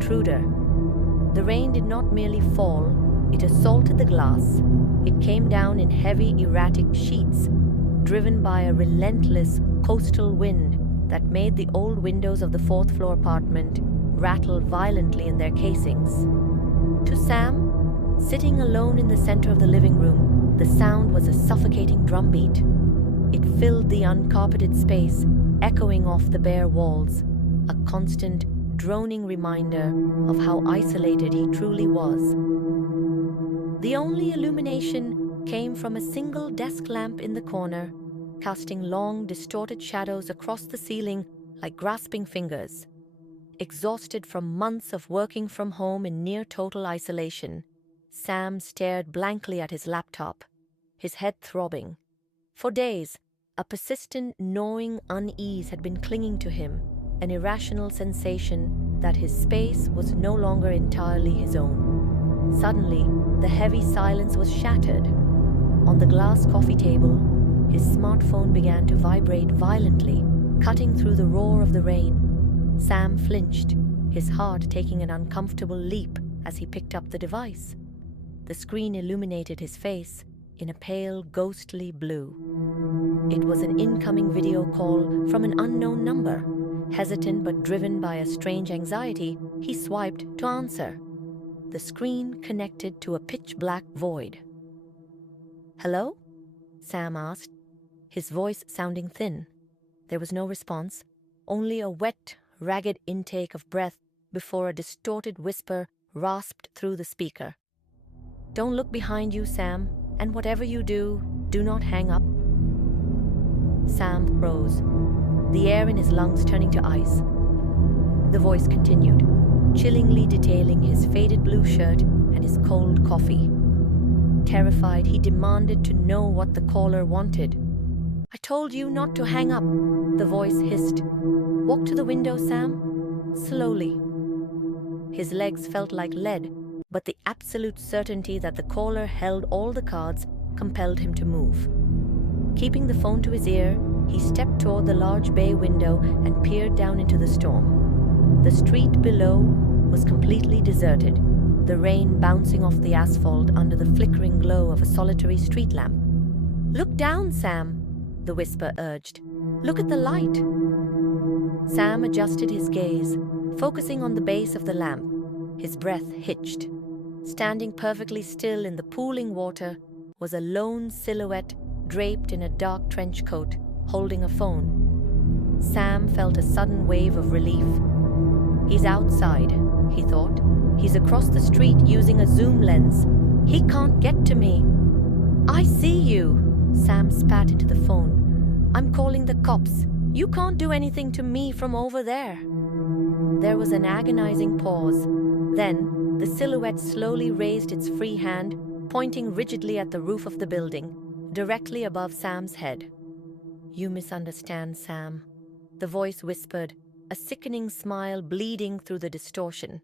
Intruder. The rain did not merely fall, it assaulted the glass. It came down in heavy, erratic sheets, driven by a relentless coastal wind that made the old windows of the fourth-floor apartment rattle violently in their casings. To Sam, sitting alone in the center of the living room, the sound was a suffocating drumbeat. It filled the uncarpeted space, echoing off the bare walls, a constant, droning reminder of how isolated he truly was. The only illumination came from a single desk lamp in the corner, casting long, distorted shadows across the ceiling like grasping fingers. Exhausted from months of working from home in near-total isolation, Sam stared blankly at his laptop, his head throbbing. For days, a persistent, gnawing unease had been clinging to him, an irrational sensation that his space was no longer entirely his own. Suddenly, the heavy silence was shattered. On the glass coffee table, his smartphone began to vibrate violently, cutting through the roar of the rain. Sam flinched, his heart taking an uncomfortable leap as he picked up the device. The screen illuminated his face in a pale, ghostly blue. It was an incoming video call from an unknown number. Hesitant but driven by a strange anxiety, he swiped to answer. The screen connected to a pitch-black void. "Hello?" Sam asked, his voice sounding thin. There was no response, only a wet, ragged intake of breath before a distorted whisper rasped through the speaker. "Don't look behind you, Sam, and whatever you do, do not hang up." Sam froze, the air in his lungs turning to ice. The voice continued, chillingly detailing his faded blue shirt and his cold coffee. Terrified, he demanded to know what the caller wanted. "I told you not to hang up," the voice hissed. "Walk to the window, Sam. Slowly." His legs felt like lead, but the absolute certainty that the caller held all the cards compelled him to move. Keeping the phone to his ear, he stepped toward the large bay window and peered down into the storm. The street below was completely deserted, the rain bouncing off the asphalt under the flickering glow of a solitary street lamp. "Look down, Sam," the whisper urged. "Look at the light." Sam adjusted his gaze, focusing on the base of the lamp. His breath hitched. Standing perfectly still in the pooling water was a lone silhouette draped in a dark trench coat, holding a phone. Sam felt a sudden wave of relief. "He's outside," he thought. "He's across the street using a zoom lens. He can't get to me." "I see you," Sam spat into the phone. "I'm calling the cops. You can't do anything to me from over there." There was an agonizing pause. Then, the silhouette slowly raised its free hand, pointing rigidly at the roof of the building, directly above Sam's head. "You misunderstand, Sam," the voice whispered, a sickening smile bleeding through the distortion.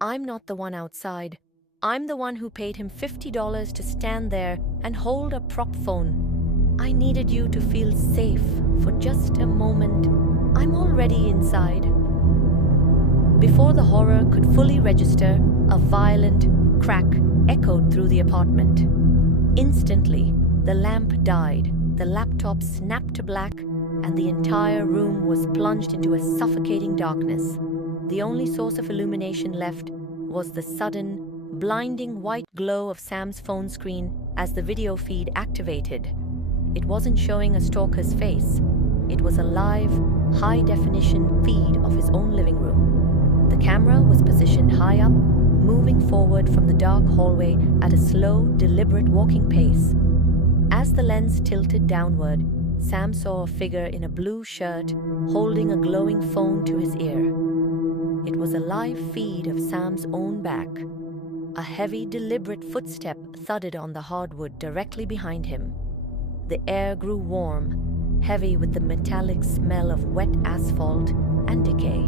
"I'm not the one outside. I'm the one who paid him $50 to stand there and hold a prop phone. I needed you to feel safe for just a moment. I'm already inside." Before the horror could fully register, a violent crack echoed through the apartment. Instantly, the lamp died, the laptop snapped to black, and the entire room was plunged into a suffocating darkness. The only source of illumination left was the sudden, blinding white glow of Sam's phone screen as the video feed activated. It wasn't showing a stalker's face. It was a live, high-definition feed of his own living room. The camera was positioned high up, moving forward from the dark hallway at a slow, deliberate walking pace. As the lens tilted downward, Sam saw a figure in a blue shirt holding a glowing phone to his ear. It was a live feed of Sam's own back. A heavy, deliberate footstep thudded on the hardwood directly behind him. The air grew warm, heavy with the metallic smell of wet asphalt and decay.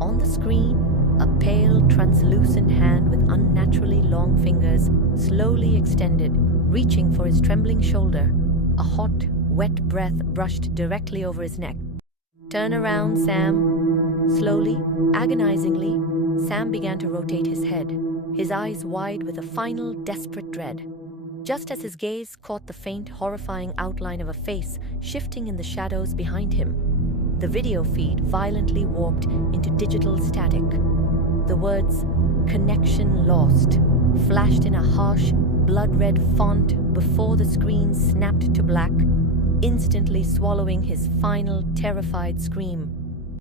On the screen, a pale, translucent hand with unnaturally long fingers slowly extended, reaching for his trembling shoulder. A hot, wet breath brushed directly over his neck. "Turn around, Sam." Slowly, agonizingly, Sam began to rotate his head, his eyes wide with a final desperate dread. Just as his gaze caught the faint, horrifying outline of a face shifting in the shadows behind him, the video feed violently warped into digital static. The words, "Connection lost," flashed in a harsh, blood-red font before the screen snapped to black, instantly swallowing his final, terrified scream.